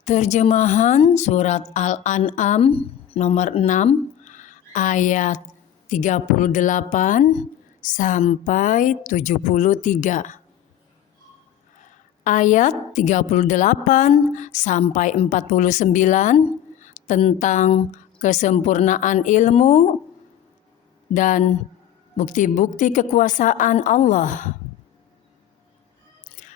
Terjemahan Surat Al-An'am nomor 6 ayat 38 sampai 73. Ayat 38 sampai 49 tentang kesempurnaan ilmu dan bukti-bukti kekuasaan Allah.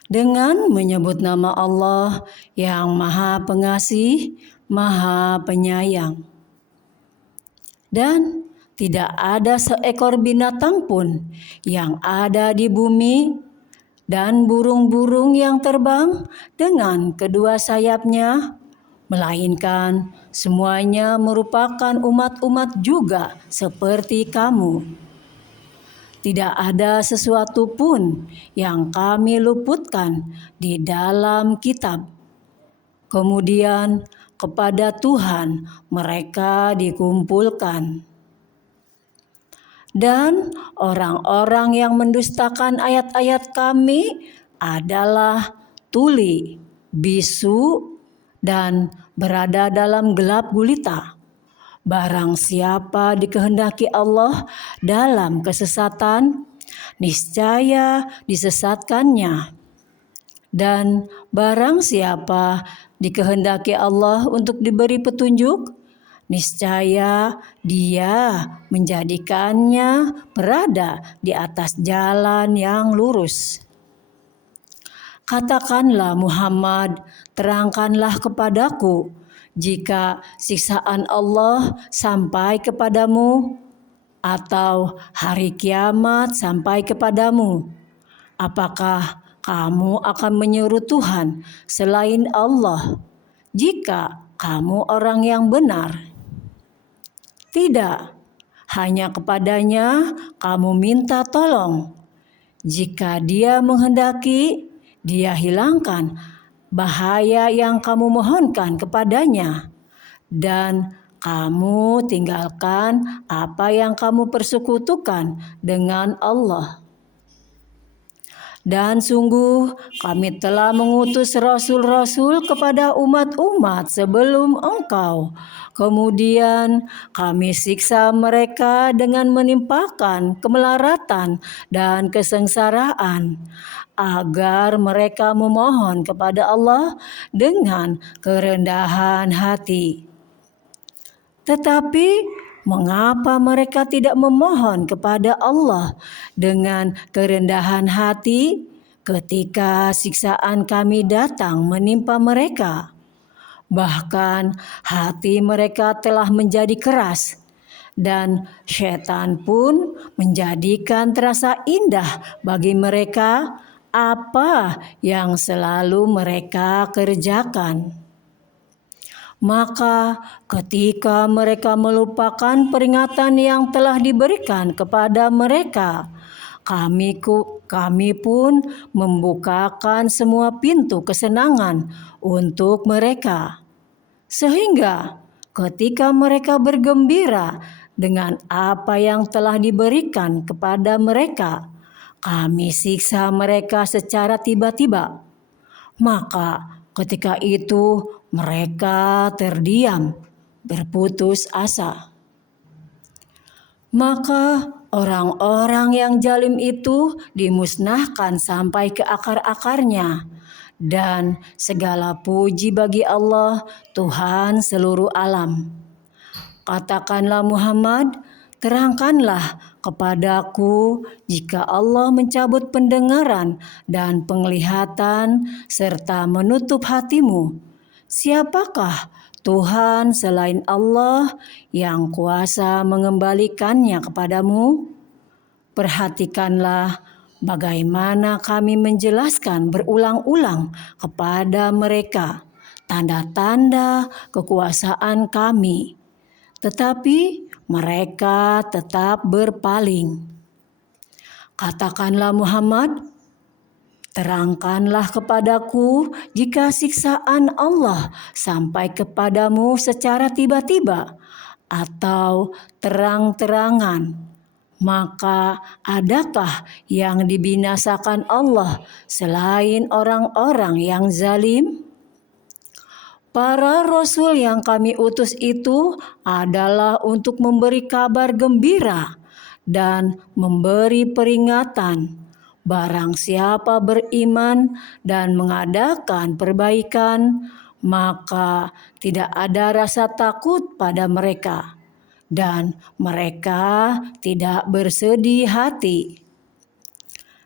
Dengan menyebut nama Allah yang Maha Pengasih, Maha Penyayang. Dan tidak ada seekor binatang pun yang ada di bumi dan burung-burung yang terbang dengan kedua sayapnya, melainkan semuanya merupakan umat-umat juga seperti kamu. Tidak ada sesuatu pun yang kami luputkan di dalam kitab. Kemudian kepada Tuhan mereka dikumpulkan. Dan orang-orang yang mendustakan ayat-ayat kami adalah tuli, bisu, dan berada dalam gelap gulita. Barang siapa dikehendaki Allah dalam kesesatan, niscaya disesatkannya. Dan barang siapa dikehendaki Allah untuk diberi petunjuk, niscaya Dia menjadikannya berada di atas jalan yang lurus. Katakanlah Muhammad, terangkanlah kepadaku jika siksaan Allah sampai kepadamu atau hari kiamat sampai kepadamu. Apakah kamu akan menyeru Tuhan selain Allah jika kamu orang yang benar? Tidak, hanya kepadanya kamu minta tolong. Jika Dia menghendaki, Dia hilangkan bahaya yang kamu mohonkan kepadanya, dan kamu tinggalkan apa yang kamu persekutukan dengan Allah. Dan sungguh kami telah mengutus rasul-rasul kepada umat-umat sebelum engkau. Kemudian kami siksa mereka dengan menimpakan kemelaratan dan kesengsaraan, agar mereka memohon kepada Allah dengan kerendahan hati. Tetapi mengapa mereka tidak memohon kepada Allah dengan kerendahan hati ketika siksaan kami datang menimpa mereka? Bahkan hati mereka telah menjadi keras, dan setan pun menjadikan terasa indah bagi mereka apa yang selalu mereka kerjakan. Maka ketika mereka melupakan peringatan yang telah diberikan kepada mereka, kami pun membukakan semua pintu kesenangan untuk mereka. Sehingga ketika mereka bergembira dengan apa yang telah diberikan kepada mereka, kami siksa mereka secara tiba-tiba. Maka ketika itu mereka terdiam, berputus asa. Maka orang-orang yang zalim itu dimusnahkan sampai ke akar-akarnya. Dan segala puji bagi Allah, Tuhan seluruh alam. Katakanlah Muhammad, terangkanlah kepadaku jika Allah mencabut pendengaran dan penglihatan serta menutup hatimu. Siapakah Tuhan selain Allah yang kuasa mengembalikannya kepadamu? Perhatikanlah bagaimana kami menjelaskan berulang-ulang kepada mereka tanda-tanda kekuasaan kami. Tetapi mereka tetap berpaling. Katakanlah Muhammad, terangkanlah kepadaku jika siksaan Allah sampai kepadamu secara tiba-tiba atau terang-terangan. Maka adakah yang dibinasakan Allah selain orang-orang yang zalim? Para rasul yang kami utus itu adalah untuk memberi kabar gembira dan memberi peringatan. Barang siapa beriman dan mengadakan perbaikan, maka tidak ada rasa takut pada mereka, dan mereka tidak bersedih hati.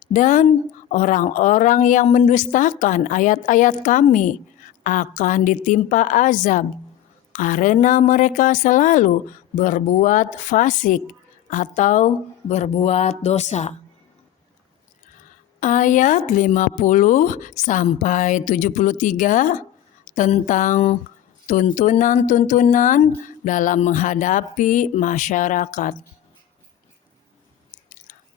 Dan orang-orang yang mendustakan ayat-ayat kami akan ditimpa azab karena mereka selalu berbuat fasik atau berbuat dosa. Ayat 50 sampai 73 tentang tuntunan-tuntunan dalam menghadapi masyarakat.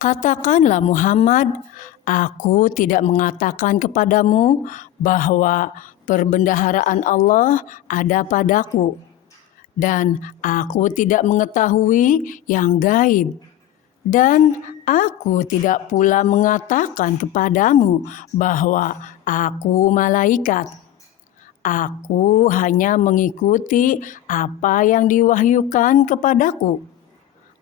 Katakanlah Muhammad, aku tidak mengatakan kepadamu bahwa perbendaharaan Allah ada padaku, dan aku tidak mengetahui yang gaib, dan aku tidak pula mengatakan kepadamu bahwa aku malaikat. Aku hanya mengikuti apa yang diwahyukan kepadaku.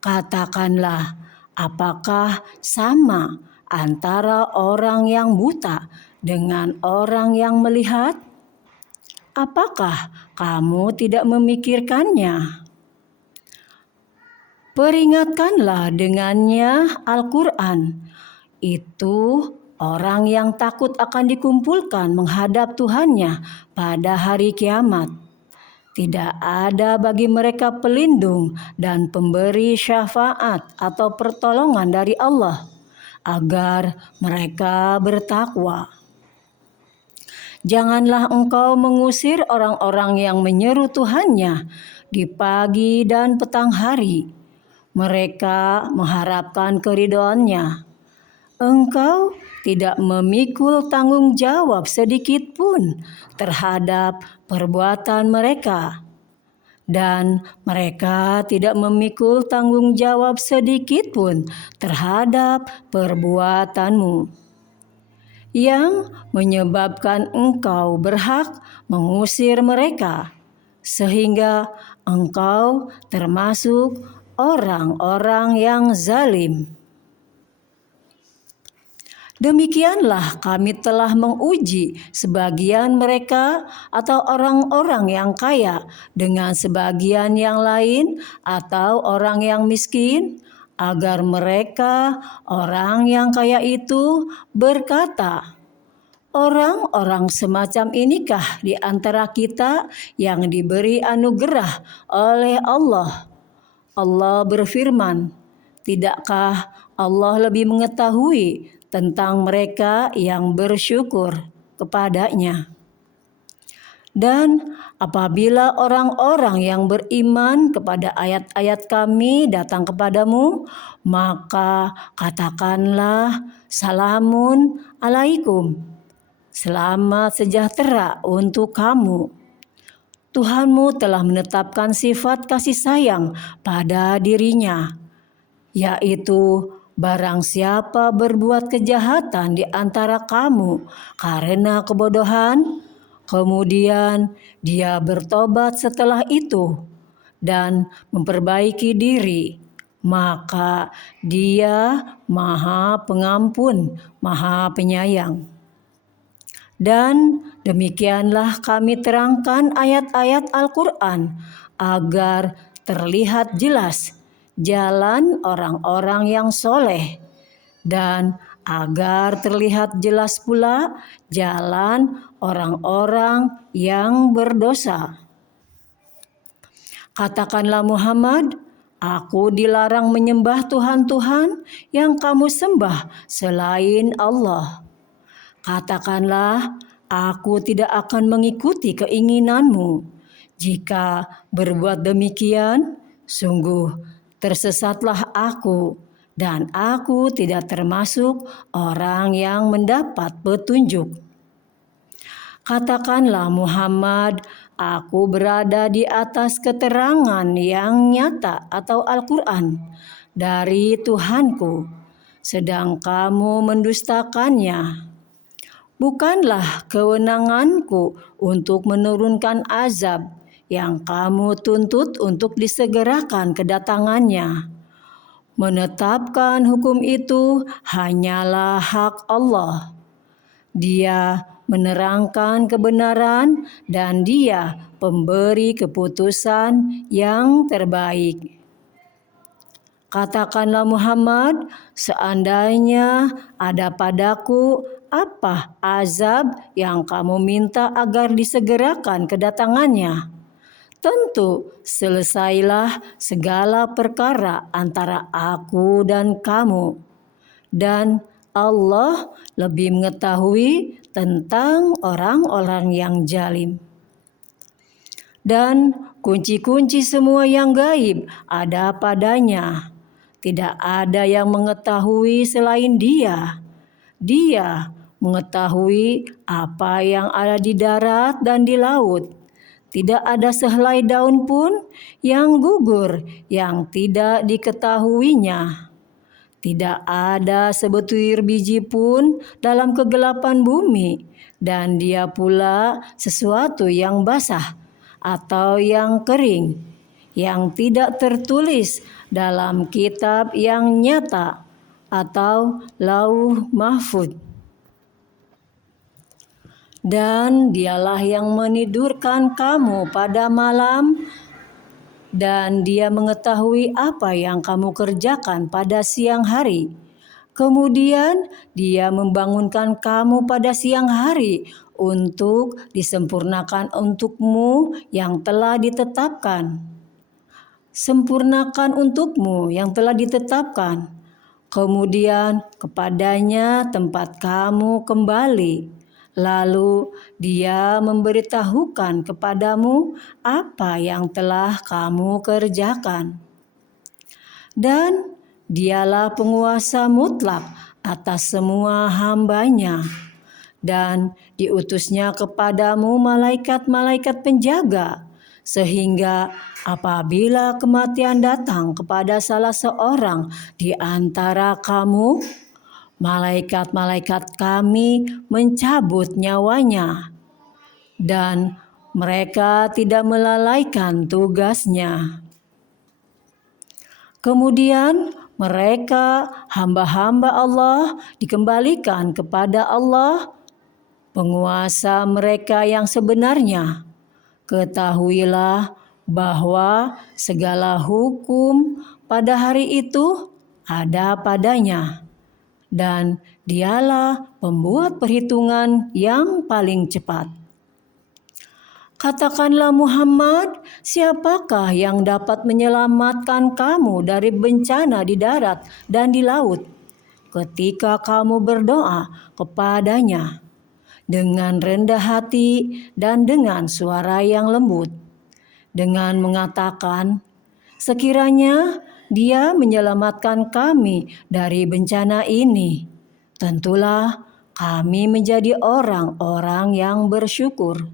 Katakanlah, apakah sama antara orang yang buta dengan orang yang melihat? Apakah kamu tidak memikirkannya? Peringatkanlah dengannya Al-Quran. Itu orang yang takut akan dikumpulkan menghadap Tuhannya pada hari kiamat. Tidak ada bagi mereka pelindung dan pemberi syafaat atau pertolongan dari Allah agar mereka bertakwa. Janganlah engkau mengusir orang-orang yang menyeru Tuhannya di pagi dan petang hari. Mereka mengharapkan keridhoannya. Engkau tidak memikul tanggung jawab sedikit pun terhadap perbuatan mereka, dan mereka tidak memikul tanggung jawab sedikit pun terhadap perbuatanmu, yang menyebabkan engkau berhak mengusir mereka, sehingga engkau termasuk orang-orang yang zalim. Demikianlah kami telah menguji sebagian mereka atau orang-orang yang kaya dengan sebagian yang lain atau orang yang miskin, agar mereka orang yang kaya itu berkata, orang-orang semacam inikah di antara kita yang diberi anugerah oleh Allah? Allah berfirman, tidakkah Allah lebih mengetahui tentang mereka yang bersyukur kepadanya? Dan apabila orang-orang yang beriman kepada ayat-ayat kami datang kepadamu, maka katakanlah, salamun alaikum, selamat sejahtera untuk kamu. Tuhanmu telah menetapkan sifat kasih sayang pada dirinya, yaitu barang siapa berbuat kejahatan di antara kamu karena kebodohan, kemudian dia bertobat setelah itu dan memperbaiki diri, maka dia Maha Pengampun, Maha Penyayang. Dan demikianlah kami terangkan ayat-ayat Al-Quran agar terlihat jelas jalan orang-orang yang soleh, dan agar terlihat jelas pula jalan orang-orang yang berdosa. Katakanlah Muhammad, aku dilarang menyembah Tuhan-Tuhan yang kamu sembah selain Allah. Katakanlah, aku tidak akan mengikuti keinginanmu. Jika berbuat demikian, sungguh tersesatlah aku, dan aku tidak termasuk orang yang mendapat petunjuk. Katakanlah Muhammad, aku berada di atas keterangan yang nyata atau Al-Quran dari Tuhanku, sedang kamu mendustakannya. Bukanlah kewenanganku untuk menurunkan azab yang kamu tuntut untuk disegerakan kedatangannya. Menetapkan hukum itu hanyalah hak Allah. Dia menerangkan kebenaran dan Dia pemberi keputusan yang terbaik. Katakanlah Muhammad, seandainya ada padaku apa azab yang kamu minta agar disegerakan kedatangannya? Tentu selesailah segala perkara antara aku dan kamu. Dan Allah lebih mengetahui tentang orang-orang yang zalim. Dan kunci-kunci semua yang gaib ada padanya. Tidak ada yang mengetahui selain Dia. Dia mengetahui apa yang ada di darat dan di laut. Tidak ada sehelai daun pun yang gugur yang tidak diketahuinya. Tidak ada sebutir biji pun dalam kegelapan bumi, dan Dia pula sesuatu yang basah atau yang kering, yang tidak tertulis dalam kitab yang nyata atau lauh mahfuz. Dan Dialah yang menidurkan kamu pada malam, dan Dia mengetahui apa yang kamu kerjakan pada siang hari. Kemudian Dia membangunkan kamu pada siang hari untuk disempurnakan untukmu yang telah ditetapkan. Sempurnakan untukmu yang telah ditetapkan. Kemudian kepadanya tempat kamu kembali. Lalu Dia memberitahukan kepadamu apa yang telah kamu kerjakan. Dan Dialah penguasa mutlak atas semua hamba-Nya. Dan diutusnya kepadamu malaikat-malaikat penjaga, sehingga apabila kematian datang kepada salah seorang di antara kamu, malaikat-malaikat Kami mencabut nyawanya, dan mereka tidak melalaikan tugasnya. Kemudian mereka, hamba-hamba Allah, dikembalikan kepada Allah, penguasa mereka yang sebenarnya. Ketahuilah bahwa segala hukum pada hari itu ada padanya. Dan Dialah pembuat perhitungan yang paling cepat. Katakanlah Muhammad, siapakah yang dapat menyelamatkan kamu dari bencana di darat dan di laut ketika kamu berdoa kepadanya dengan rendah hati dan dengan suara yang lembut, dengan mengatakan, sekiranya Dia menyelamatkan kami dari bencana ini, tentulah kami menjadi orang-orang yang bersyukur.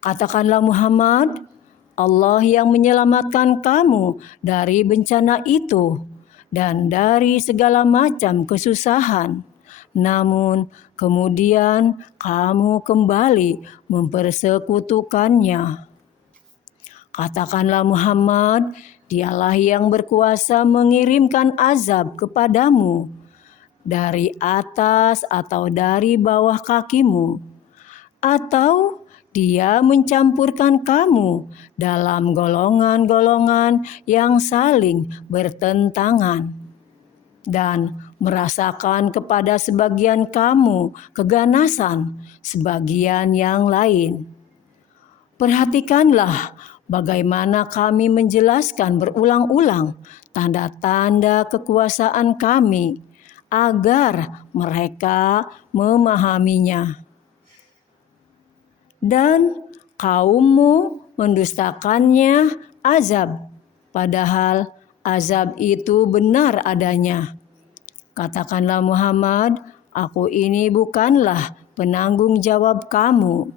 Katakanlah Muhammad, Allah yang menyelamatkan kamu dari bencana itu dan dari segala macam kesusahan. Namun kemudian kamu kembali mempersekutukannya. Katakanlah Muhammad, Dialah yang berkuasa mengirimkan azab kepadamu dari atas atau dari bawah kakimu, atau Dia mencampurkan kamu dalam golongan-golongan yang saling bertentangan, dan merasakan kepada sebagian kamu keganasan sebagian yang lain. Perhatikanlah bagaimana Kami menjelaskan berulang-ulang tanda-tanda kekuasaan Kami agar mereka memahaminya. Dan kaummu mendustakannya azab, padahal azab itu benar adanya. Katakanlah Muhammad, aku ini bukanlah penanggung jawab kamu.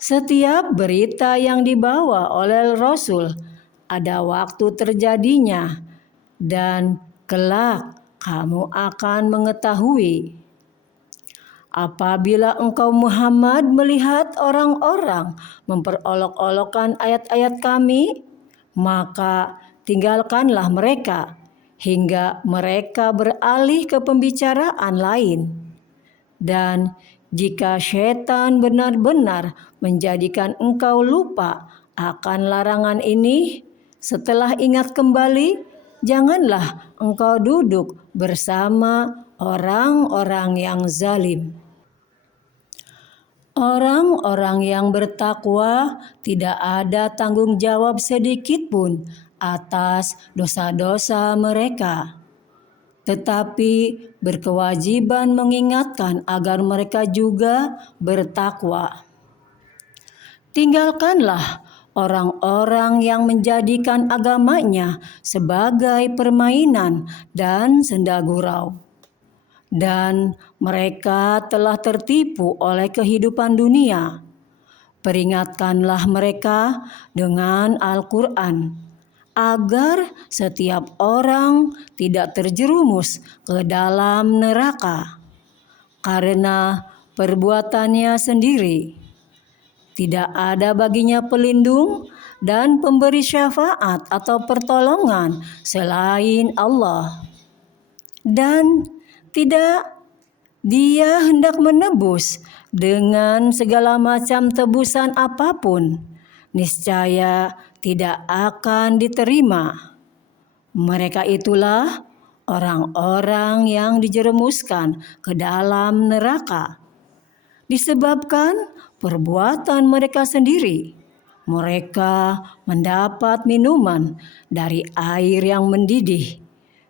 Setiap berita yang dibawa oleh Rasul ada waktu terjadinya, dan kelak kamu akan mengetahui. Apabila engkau Muhammad melihat orang-orang memperolok-olokkan ayat-ayat kami, maka tinggalkanlah mereka hingga mereka beralih ke pembicaraan lain. Dan jika syaitan benar-benar menjadikan engkau lupa akan larangan ini, setelah ingat kembali, janganlah engkau duduk bersama orang-orang yang zalim. Orang-orang yang bertakwa tidak ada tanggung jawab sedikit pun atas dosa-dosa mereka, tetapi berkewajiban mengingatkan agar mereka juga bertakwa. Tinggalkanlah orang-orang yang menjadikan agamanya sebagai permainan dan senda gurau, dan mereka telah tertipu oleh kehidupan dunia. Peringatkanlah mereka dengan Al-Quran agar setiap orang tidak terjerumus ke dalam neraka karena perbuatannya sendiri. Tidak ada baginya pelindung dan pemberi syafaat atau pertolongan selain Allah. Dan tidak, dia hendak menebus dengan segala macam tebusan apapun, niscaya tidak akan diterima. Mereka itulah orang-orang yang dijerumuskan ke dalam neraka disebabkan perbuatan mereka sendiri. Mereka mendapat minuman dari air yang mendidih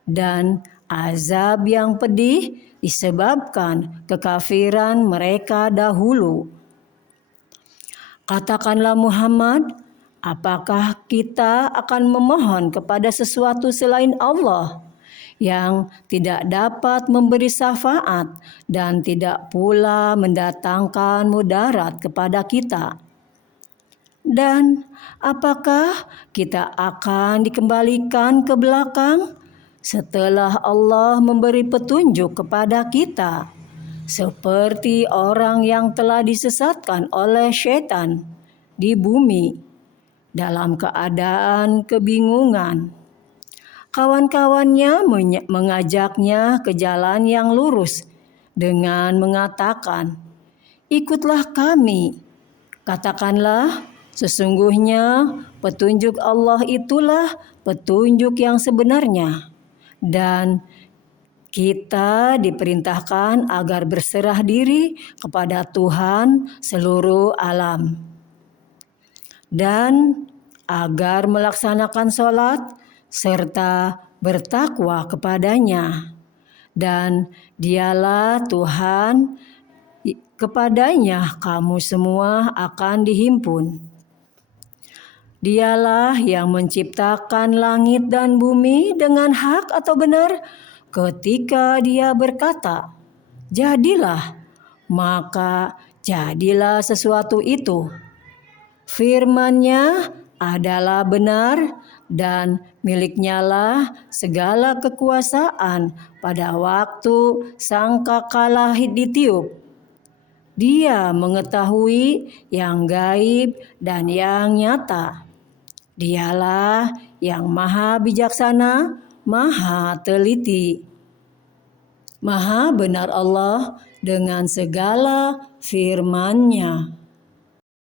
dan azab yang pedih disebabkan kekafiran mereka dahulu. Katakanlah Muhammad, apakah kita akan memohon kepada sesuatu selain Allah yang tidak dapat memberi syafaat dan tidak pula mendatangkan mudarat kepada kita? Dan apakah kita akan dikembalikan ke belakang setelah Allah memberi petunjuk kepada kita, seperti orang yang telah disesatkan oleh syaitan di bumi dalam keadaan kebingungan? Kawan-kawannya mengajaknya ke jalan yang lurus dengan mengatakan, "Ikutlah kami." Katakanlah, sesungguhnya petunjuk Allah itulah petunjuk yang sebenarnya. Dan kita diperintahkan agar berserah diri kepada Tuhan seluruh alam dan agar melaksanakan sholat serta bertakwa kepadanya. Dan dialah Tuhan, kepadanya kamu semua akan dihimpun. Dialah yang menciptakan langit dan bumi dengan hak atau benar ketika Dia berkata, "Jadilah," maka jadilah sesuatu itu. Firman-Nya adalah benar dan miliknya lah segala kekuasaan pada waktu sangkakala ditiup. Dia mengetahui yang gaib dan yang nyata. Dialah yang maha bijaksana, maha teliti. Maha benar Allah dengan segala firman-Nya.